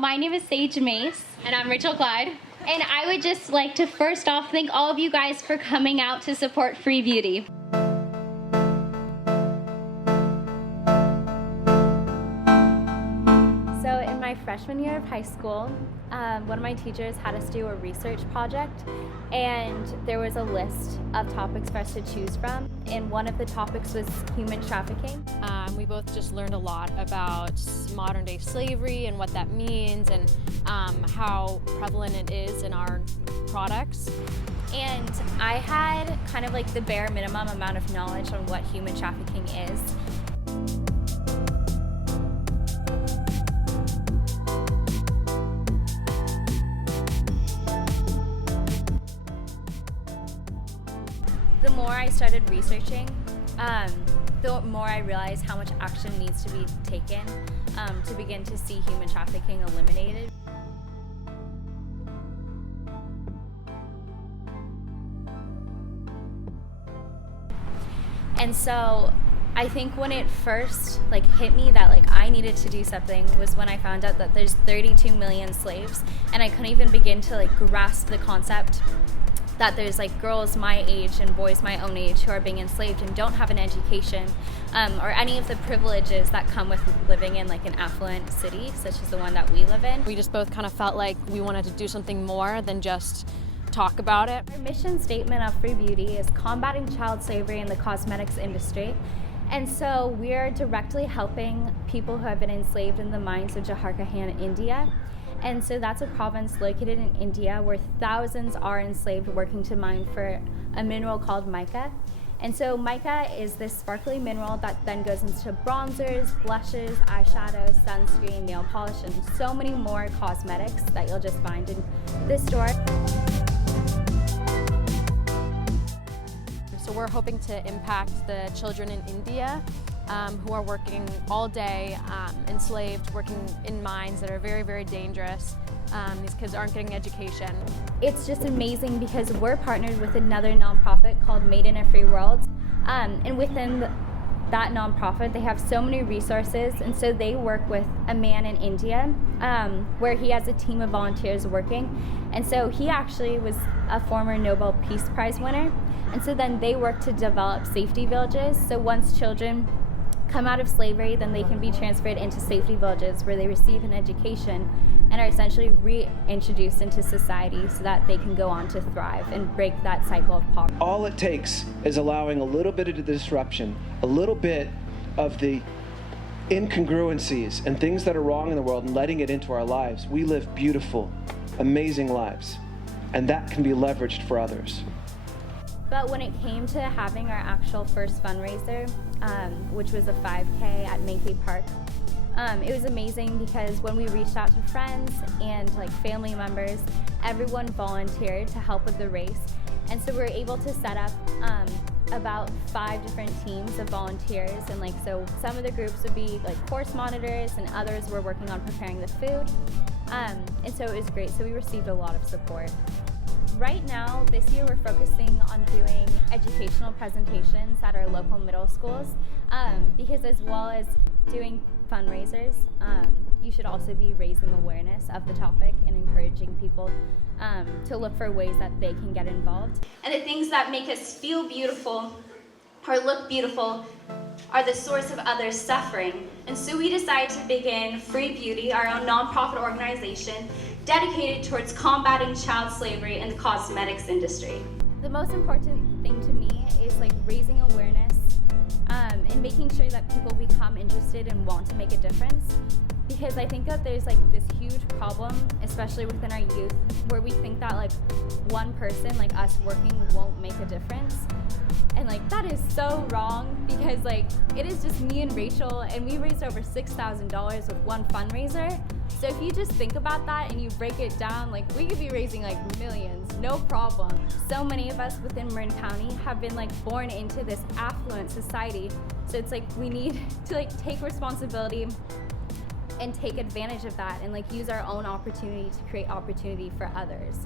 my name is Sage Mace. And I'm Rachel Clyde. And I would just like to first off thank all of you guys for coming out to support Free Beauty. So in my freshman year of high school, one of my teachers had us do a research project, and there was a list of topics for us to choose from, and one of the topics was human trafficking. We both just learned a lot about modern day slavery and what that means, and how prevalent it is in our products. And I had kind of like the bare minimum amount of knowledge on what human trafficking is. The more I started researching, the more I realized how much action needs to be taken to begin to see human trafficking eliminated. And so I think when it first hit me that I needed to do something was when I found out that there's 32 million slaves, and I couldn't even begin to grasp the concept that there's girls my age and boys my own age who are being enslaved and don't have an education or any of the privileges that come with living in an affluent city such as the one that we live in. We just both kind of felt like we wanted to do something more than just talk about it. Our mission statement of Free Beauty is combating child slavery in the cosmetics industry. And so we're directly helping people who have been enslaved in the mines of Jharkhand, India. And so that's a province located in India where thousands are enslaved working to mine for a mineral called mica. And so mica is this sparkly mineral that then goes into bronzers, blushes, eyeshadows, sunscreen, nail polish, and so many more cosmetics that you'll just find in this store. So we're hoping to impact the children in India who are working all day, enslaved, working in mines that are very, very dangerous. These kids aren't getting education. It's just amazing because we're partnered with another nonprofit called Made in a Free World. And within that nonprofit, they have so many resources. And so they work with a man in India where he has a team of volunteers working. And so he actually was a former Nobel Peace Prize winner. And so then they work to develop safety villages. So once children come out of slavery, then they can be transferred into safety villages where they receive an education and are essentially reintroduced into society so that they can go on to thrive and break that cycle of poverty. All it takes is allowing a little bit of the disruption, a little bit of the incongruencies and things that are wrong in the world and letting it into our lives. We live beautiful, amazing lives, and that can be leveraged for others. But when it came to having our actual first fundraiser, which was a 5K at Mankey Park, it was amazing because when we reached out to friends and family members, everyone volunteered to help with the race. And so we were able to set up about 5 different teams of volunteers. And so some of the groups would be course monitors and others were working on preparing the food. And so it was great. So we received a lot of support. Right now, this year, we're focusing on doing educational presentations at our local middle schools because as well as doing fundraisers, you should also be raising awareness of the topic and encouraging people to look for ways that they can get involved. And the things that make us feel beautiful or look beautiful are the source of others' suffering. And so we decided to begin Free Beauty, our own nonprofit organization, dedicated towards combating child slavery in the cosmetics industry. The most important thing to me is raising awareness and making sure that people become interested and want to make a difference. Because I think that there's this huge problem, especially within our youth, where we think that one person us working won't make a difference. And that is so wrong because it is just me and Rachel, and we raised over $6,000 with one fundraiser. So if you just think about that and you break it down, we could be raising millions, no problem. So many of us within Marin County have been born into this affluent society. So it's we need to take responsibility and take advantage of that and use our own opportunity to create opportunity for others.